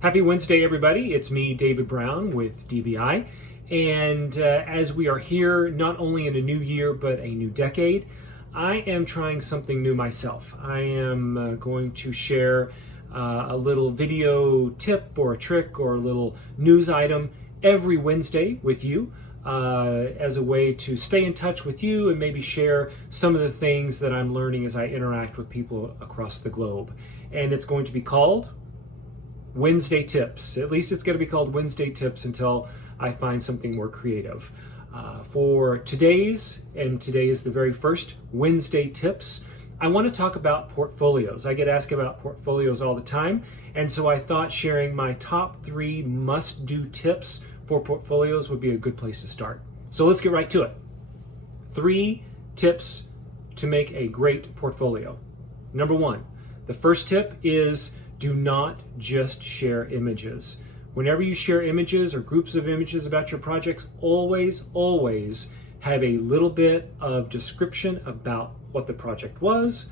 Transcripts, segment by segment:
Happy Wednesday, everybody. It's me, David Brown with DBI. And as we are here, not only in a new year, but a new decade, I am trying something new myself. I am going to share a little video tip or a trick or a little news item every Wednesday with you as a way to stay in touch with you and maybe share some of the things that I'm learning as I interact with people across the globe. And it's going to be called Wednesday Tips. At least it's going to be called Wednesday Tips until I find something more creative. For today's, and today is the very first Wednesday Tips, I want to talk about portfolios. I get asked about portfolios all the time, and so I thought sharing my top 3 must-do tips for portfolios would be a good place to start. So let's get right to it. 3 tips to make a great portfolio. Number 1, the first tip is do not just share images. Whenever you share images or groups of images about your projects, always have a little bit of description about what the project was,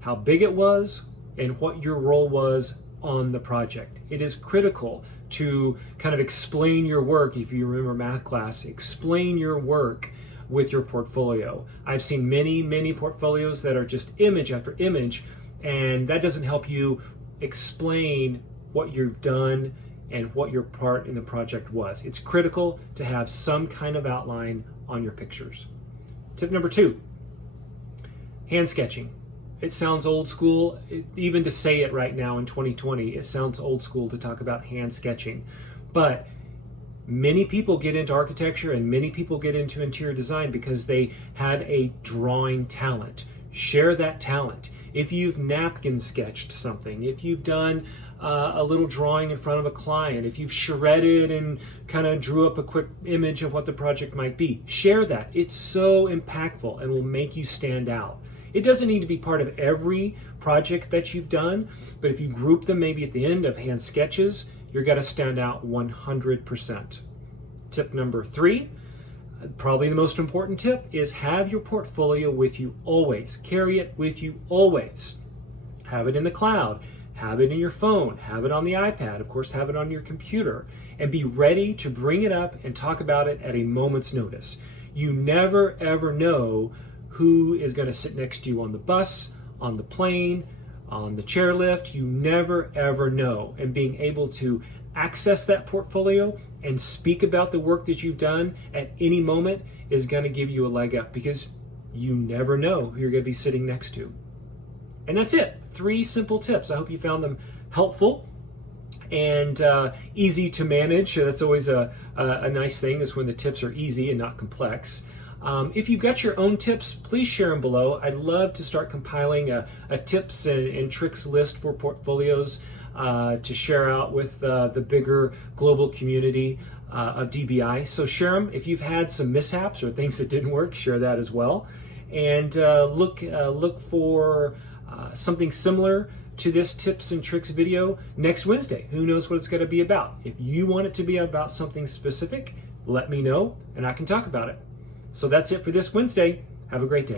how big it was, and what your role was on the project. It is critical to kind of explain your work. If you remember math class, explain your work with your portfolio. I've seen many portfolios that are just image after image, and that doesn't help you explain what you've done and what your part in the project was. It's critical to have some kind of outline on your pictures. Tip number 2, hand sketching. It sounds old school, even to say it right now in 2020, it sounds old school to talk about hand sketching. But many people get into architecture and many people get into interior design because they have a drawing talent. Share that talent. If you've napkin sketched something, if you've done a little drawing in front of a client, if you've shredded and kind of drew up a quick image of what the project might be, share that. It's so impactful and will make you stand out. It doesn't need to be part of every project that you've done, but if you group them maybe at the end of hand sketches, you're going to stand out 100%. Tip number 3, probably the most important tip, is have your portfolio with you always. Carry it with you always. Have it in the cloud, have it in your phone, have it on the iPad, of course, have it on your computer, and be ready to bring it up and talk about it at a moment's notice. You never ever know who is going to sit next to you on the bus, on the plane, on the chairlift. You never ever know. And being able to access that portfolio and speak about the work that you've done at any moment is going to give you a leg up, because you never know who you're going to be sitting next to. And that's it. 3 simple tips. I hope you found them helpful and easy to manage. That's always a nice thing, is when the tips are easy and not complex. If you've got your own tips, please share them below. I'd love to start compiling a tips and tricks list for portfolios to share out with the bigger global community of DBI. So share them. If you've had some mishaps or things that didn't work, share that as well. And look for something similar to this tips and tricks video next Wednesday. Who knows what it's going to be about? If you want it to be about something specific, let me know and I can talk about it. So that's it for this Wednesday. Have a great day.